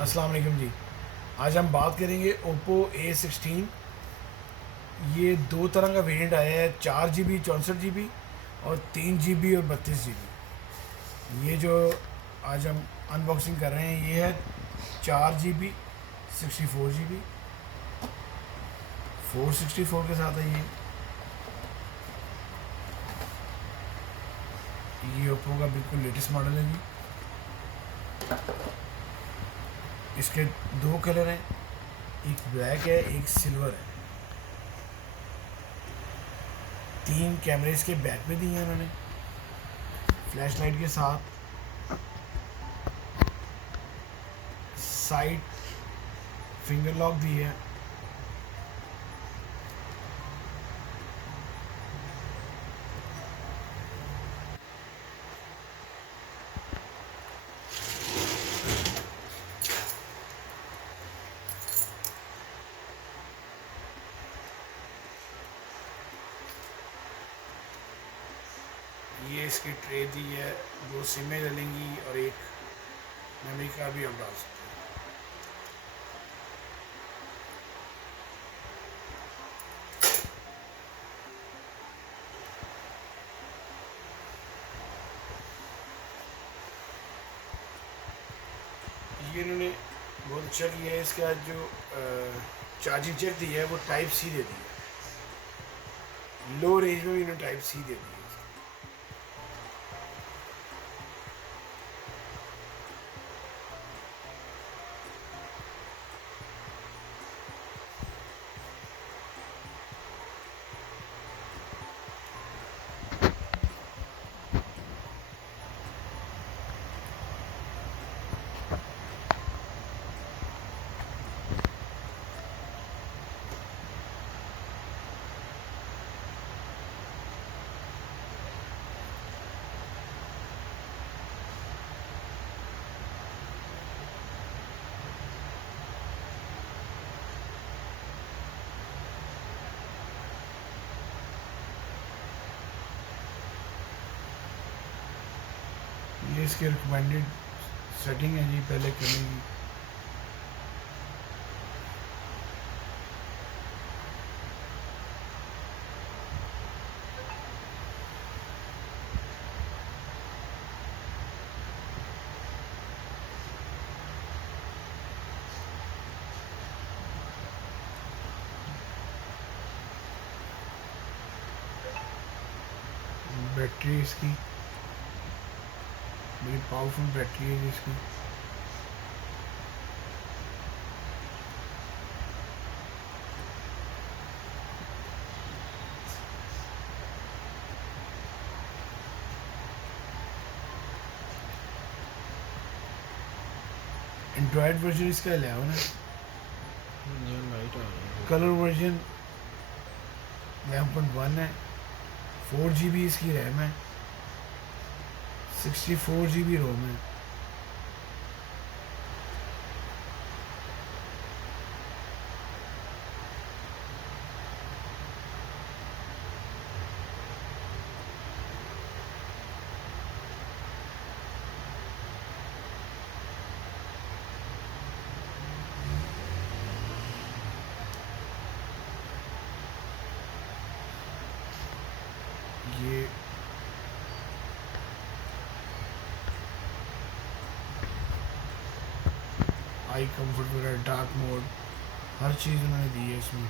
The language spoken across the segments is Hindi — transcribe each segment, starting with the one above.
अस्सलाम वालेकुम जी। आज हम बात करेंगे ओप्पो A16। ये दो तरह का वेरिएंट आया है, 4 GB 64 GB और 3 GB और 32 GB। ये जो आज हम अनबॉक्सिंग कर रहे हैं ये है 4 GB 64 GB, 464 के साथ है ये ओप्पो का बिल्कुल लेटेस्ट मॉडल है जी। इसके दो कलर हैं, एक ब्लैक है एक सिल्वर है। 3 कैमरे इसके बैक पे दिए हैं उन्होंने फ्लैश लाइट के साथ। साइड फिंगर लॉक दी है। ये इसकी ट्रे दी है, 2 सिमें डलेंगी और एक मेमोरी कार्ड भी आप डाल सकते हैं। ये इन्होंने बहुत अच्छा किया है। इसका जो चार्जिंग जैक दी है वो टाइप सी दे दी है। लो रेंज में भी इन्होंने टाइप सी दे दी है। ये इसके रिकमेंडेड सेटिंग है जी पहले करने की। बैटरी इसकी बड़ी पावरफुल बैटरी है जी इसकी। एंड्रॉयड वर्जन इसका 11 है। कलर वर्जन 11.1 है। 4 GB इसकी रैम है, 64 GB रोम है। ये आई कंफर्ट वगैरह, डार्क मोड, हर चीज़ उन्होंने दी है इसमें।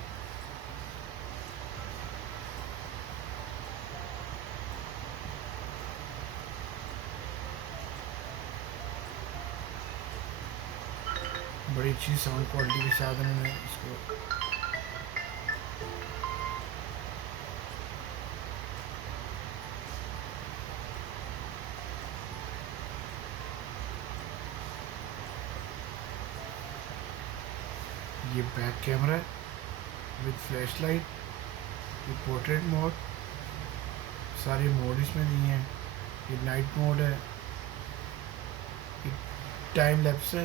बड़ी अच्छी साउंड क्वालिटी के साथ उन्होंने इसको ये बैक कैमरा है विद फ्लैश लाइट, ये पोर्ट्रेट मोड, सारे मोड इसमें दिए हैं। ये नाइट मोड है, ये टाइम लैप्स है।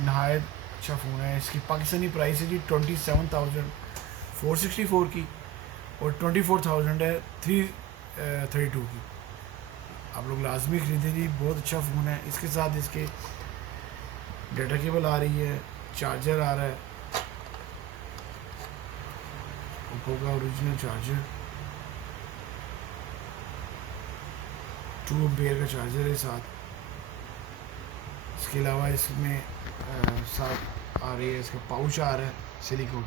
नहायत अच्छा फ़ोन है। इसकी पाकिस्तानी प्राइस है जी 27,464 की और 24,000 है 332 की। आप लोग लाजमी खरीदें जी, बहुत अच्छा फ़ोन है। इसके साथ इसके डाटा केबल आ रही है, चार्जर आ रहा है, ओप्पो का ओरिजिनल चार्जर, 2 एम्पेयर का चार्जर है साथ। इसके अलावा इसमें साथ आ रही है, इसका पाउच आ रहा है सिलिकॉन।